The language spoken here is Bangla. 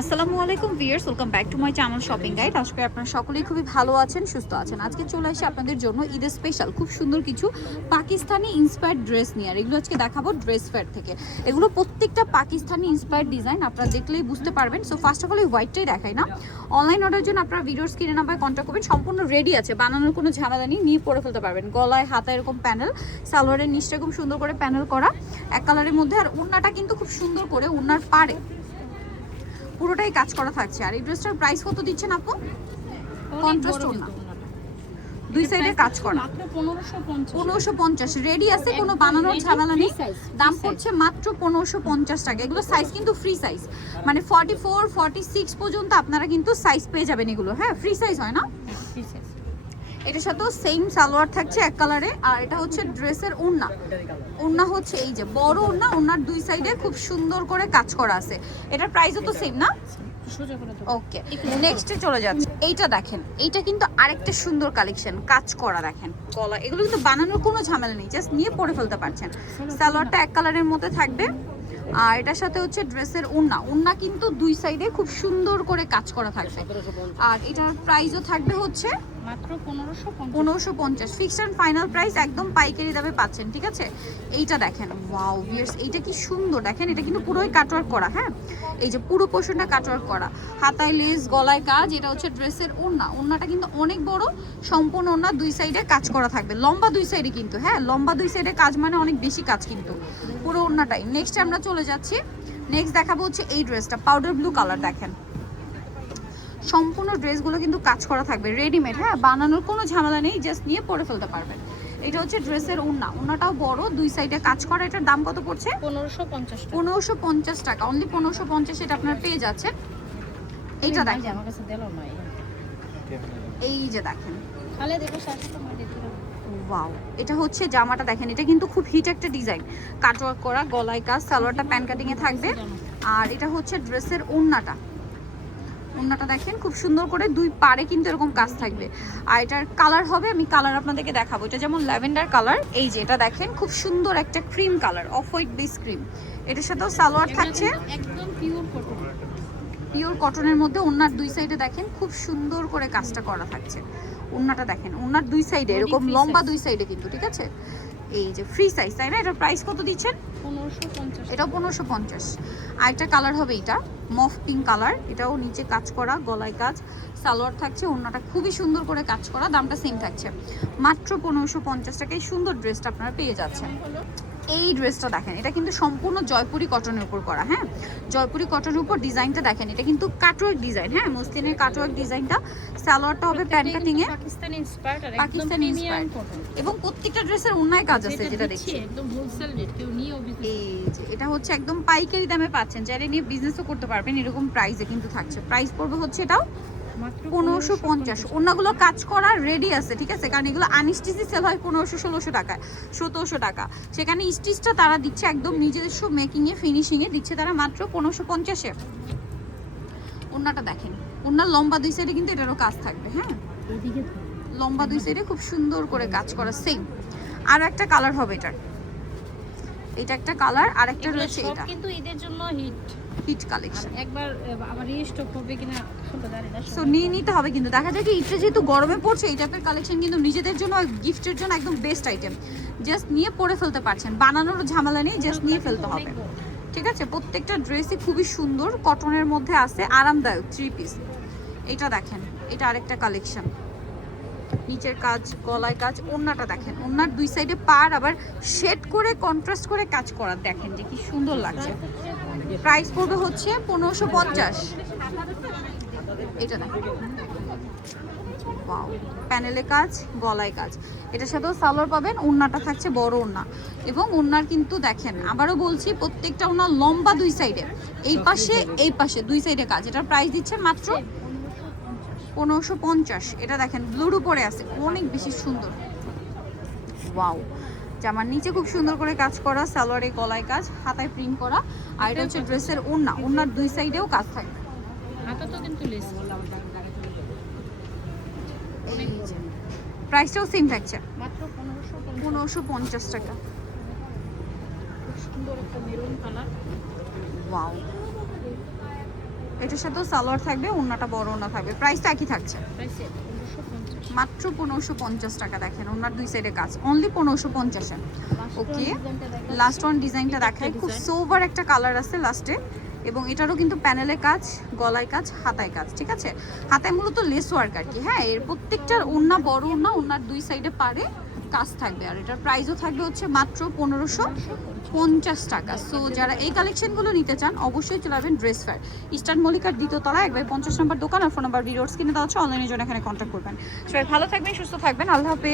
আসসালামু আলাইকুম viewers welcome back to my channel shopping guide. আজকে আপনারা সকলেই খুবই ভালো আছেন, সুস্থ আছেন। আজকে চলে আসি আপনাদের জন্য ঈদের স্পেশাল খুব সুন্দর কিছু পাকিস্তানি ইন্সপায়ার্ড ড্রেস নিয়ে। আর এগুলো আজকে দেখাবো ড্রেস ফেয়ার থেকে। এগুলো প্রত্যেকটা পাকিস্তানি ইন্সপায়ার্ড ডিজাইন আপনারা দেখলেই বুঝতে পারবেন। সো ফার্স্ট অফ অল এই হোয়াইটটাই দেখাই না। অনলাইন অর্ডারের জন্য আপনারা ভিডিওর স্ক্রিনে নাম্বার কন্ট্যাক্ট করবেন। সম্পূর্ণ রেডি আছে, বানানোর কোনো ঝামেলা নেই। নিয়ে পরে ফেলতে পারবেন। গলায় হাতা এরকম প্যানেল সালোয়ারের নিচটা খুব সুন্দর করে প্যানেল করা। এক কালারের মধ্যে, আর উন্নাটা কিন্তু খুব সুন্দর করে উন্নার পাড়ে পুরোটাই কাজ করা থাকছে। আর এই ড্রেসটার প্রাইস কত দিচ্ছেন আপু? কন্ট্রাস্ট ওড়না। দুই সাইডে কাজ করা। মাত্র পনেরোশো পঞ্চাশ। রেডি আছে? কোনো বানানোর ঝামেলা নেই? দাম পড়ছে মাত্র পনেরোশো পঞ্চাশ টাকা। এগুলো সাইজ কিন্তু ফ্রি সাইজ মানে ফর্টি ফোর ফর্টি সিক্স পর্যন্ত আপনারা কিন্তু সাইজ পেয়ে যাবেন এগুলো। হ্যাঁ ফ্রি সাইজ হয় না? এটার সাথেও সেম সালোয়ার থাকছে এক কালারে আর এটা হচ্ছে ড্রেসের ওড়না ওড়না হচ্ছে এই যে বড় ওড়না ওড়নার দুই সাইডে খুব সুন্দর করে কাজ করা আছে। এটার প্রাইসও তো সেম না? ওকে নেক্সটে চলে যাচ্ছে। এইটা দেখেন এইটা কিন্তু আরেকটা সুন্দর কালেকশন কাজ করা দেখেন। গলা এগুলো কিন্তু বানানোর কোনো ঝামেলা নেই জাস্ট নিয়ে পরে ফেলতে পারছেন। সালোয়ারটা এক কালারের মধ্যে থাকবে। আর এটার সাথে হচ্ছে ড্রেসের ওড়না ওড়না কিন্তু দুই সাইডে খুব সুন্দর করে কাজ করা থাকবে। আর এটার প্রাইসও থাকবে হচ্ছে পনেরোশো পঞ্চাশ। ফিক্সড ফাইনাল প্রাইস একদম পাইকারি দামে পাচ্ছেন, ঠিক আছে? এইটা দেখেন এইটা কি সুন্দর, দেখেন, এটা কিন্তু পুরোই করা হ্যাঁ? এই যে পুরো করা। হাতায় লেস গলায় কাজ, এটা হচ্ছে ড্রেসের ওড়না। ওড়নাটা কিন্তু অনেক বড়, সম্পূর্ণ ওড়না দুই সাইডে কাজ করা থাকবে। লম্বা দুই সাইডে কিন্তু হ্যাঁ? লম্বা দুই সাইডে কাজ মানে অনেক বেশি কাজ কিন্তু, পুরো ওড়নাটাই। নেক্সট আমরা চলে যাচ্ছি। নেক্সট দেখাবো হচ্ছে এই ড্রেসটা পাউডার ব্লু কালার দেখেন। সম্পূর্ণ ড্রেসগুলো কিন্তু কাজ করা থাকবে রেডিমেড হ্যাঁ? বানানোর কোনো ঝামেলা নেই জাস্ট নিয়ে পরে ফেলতে পারবেন। এটা হচ্ছে ড্রেসের ওড়না ওড়নাটাও বড় দুই সাইডে কাজ করা এটার দাম কত পড়ছে? পনেরোশো পঞ্চাশ পনেরোশো পঞ্চাশ টাকা অনলি পনেরোশো পঞ্চাশ এটা আপনার পেয়ে যাচ্ছেন এইটা দেখেন। আমার কাছে দিল এই যে। দেখেন। খালে দেখো দিতে ওয়াও এটা হচ্ছে জামাটা দেখেন এটা কিন্তু খুব হিট একটা ডিজাইন কাটওয়ার্ক করা গলায় কাজ সালোয়ারটা প্যান কাটিং এ থাকবে। আর এটা হচ্ছে ড্রেসের ওড়নাটা। ওড়নাটা দেখেন খুব সুন্দর করে দুই পারে কিন্তু এরকম কাজ থাকবে। আর এটার কালার হবে আমি কালার আপনাদেরকে দেখাবো। এটা যেমন ল্যাভেন্ডার কালার এই যে এটা দেখেন খুব সুন্দর একটা cream colour off white base cream এটার সাথেও সালোয়ার থাকছে। একদম পিওর কটন পিওর কটনের মধ্যে ওড়নার দুই সাইডে দেখেন খুব সুন্দর করে কাজটা করা থাকছে। ওড়নাটা দেখেন ওড়নার দুই সাইডে এরকম লম্বা দুই সাইডে কিন্তু ঠিক আছে? এই যে ফ্রি সাইজ তাই না? এটার প্রাইস কত দিচ্ছেন? পনেরোশো পঞ্চাশ। এটাও পনেরোশো পঞ্চাশ। আর একটা কালার হবে এটা মফ পিঙ্ক কালার এটাও নিচে কাজ করা গলায় কাজ সালোয়ার থাকছে অন্যটা খুবই সুন্দর করে কাজ করা দামটা সেম থাকছে। মাত্র পনেরোশো পঞ্চাশ টাকায় সুন্দর ড্রেসটা আপনারা পেয়ে যাচ্ছেন। এই ড্রেসটা দেখেন এটা কিন্তু সম্পূর্ণ জয়পুরি কটনের উপর করা হ্যাঁ? জয়পুরি কটনের উপর ডিজাইনটা দেখেন এটা কিন্তু কাটওয়ার্ক ডিজাইন হ্যাঁ? মসলিনের কাটওয়ার্ক ডিজাইনটা সালোয়ারটা হবে প্যান কাটিং এ পাকিস্তানি ইন্সপায়ার্ড এবং প্রত্যেকটা ড্রেসের অন্যায় কাজ আছে যেটা দেখছি। একদম হোলসেল রেট কেউ বিক্রি এই যে এটা হচ্ছে একদম পাইকারি দামে পাচ্ছেন চাইলে নিয়ে বিজনেসও করতে পারবেন এরকম প্রাইসে কিন্তু থাকছে। প্রাইস পড়বে হচ্ছে এটাও পনেরোশো পঞ্চাশ। অন্যগুলো কাজ করা রেডি আছে ঠিক আছে? কারণ এগুলো আনস্টিচি সেল হয় পনেরোশো ষোলোশো টাকায় সতেরোশো টাকা। সেখানে স্টিচটা তারা দিচ্ছে একদম নিজস্ব মেকিংয়ে ফিনিশিংয়ে দিচ্ছে তারা মাত্র পনেরোশো পঞ্চাশে। ওনাটা দেখেন ওনার লম্বা দুই সাইডে কিন্তু এটারও কাজ থাকবে হ্যাঁ? লম্বা দুই সাইডে খুব সুন্দর করে কাজ করা সেম আর একটা কালার হবে এটার। এটা একটা কালার আর একটা রয়েছে এটা। কিন্তু ঈদের জন্য হিট হিট কালেকশন একবার আমার রিস্টক হবে কিনা সো নিয়ে নিতে হবে কিন্তু। দেখা যায় কি ইটটা যেহেতু গরমে পড়ছে এই টাইপের কালেকশন কিন্তু নিজেদের জন্য গিফটের জন্য একদম বেস্ট আইটেম জাস্ট নিয়ে পরে ফেলতে পারছেন। বানানোর ঝামেলা নেই জাস্ট নিয়ে ফেলতে হবে। ঠিক আছে? প্রত্যেকটা ড্রেসই খুবই সুন্দর কটনের মধ্যে আছে আরামদায়ক থ্রি পিস এটা দেখেন এটা আরেকটা কালেকশন নিচের কাজ, গলায় কাজ, ওন্নাটা দেখেন। ওন্নার দুই সাইডে পার আবার শেড করে কন্ট্রাস্ট করে কাজ করা দেখেন যে কি সুন্দর লাগছে। প্রাইস পড়বে হচ্ছে পনেরোশো পঞ্চাশ। এটা দেখেন। প্যানেলে কাজ, গলায় কাজ। এটার সাথেও সালোয়ার পাবেন ওড়নাটা থাকছে বড় ওড়না এবং ওড়নার কিন্তু দেখেন, আবারও বলছি প্রত্যেকটা ওনার লম্বা দুই সাইডে এই পাশে এই পাশে দুই সাইডে কাজ। এটার প্রাইস দিচ্ছে মাত্র পনেরোশো পঞ্চাশ। এটা দেখেন ব্লুর উপরে আছে অনেক বেশি সুন্দর। ওয়াও জামার নিচে খুব সুন্দর করে কাজ করা সালোয়ারে গলায় কাজ হাতায় প্রিন্ট করা আর এটা হচ্ছে ড্রেসের ওড়না ওড়নার দুই সাইডেও কাজ থাকবে। হাতা তো কিন্তু লেস প্রাইসটাও সেম থাকছে। মাত্র পনেরোশো পঞ্চাশ। টাকা। সুন্দর একটা মেরুন কালার ওয়াও এটার সাথেও সালোয়ার থাকবে ওন্নাটা বড় ওন্না থাকবে। প্রাইসটা একই থাকছে। মাত্র পনেরোশো পঞ্চাশ টাকা দেখেন ওনার দুই সাইডে কাজ। অনলি পনেরোশো পঞ্চাশে। ওকে লাস্ট ওয়ান ডিজাইনটা দেখায় খুব সোভার একটা কালার আছে লাস্টে এবং এটারও কিন্তু প্যানেলে কাজ গলায় কাজ হাতায় কাজ ঠিক আছে? হাতায় মূলত লেস ওয়ার্ক আর কি হ্যাঁ? এর প্রত্যেকটার ওন্না বড় ওন্না ওনার দুই সাইডে পারে কাজ থাকবে। আর এটার প্রাইসও থাকবে হচ্ছে মাত্র পনেরোশো পঞ্চাশ টাকা। সো যারা এই কালেকশনগুলো নিতে চান, অবশ্যই চলে আসবেন ড্রেস ফেয়ার ইস্টার্ন মল্লিকার দ্বিতীয় তলা একবার পঞ্চাশ নম্বর দোকান আর ফোন নাম্বার ভিডিওস কিনে দেওয়া হচ্ছে অনলাইনের জন্য এখানে কন্ট্যাক্ট করবেন। সবাই ভালো থাকবেন, সুস্থ থাকবেন। আল্লাহ হাফেজ।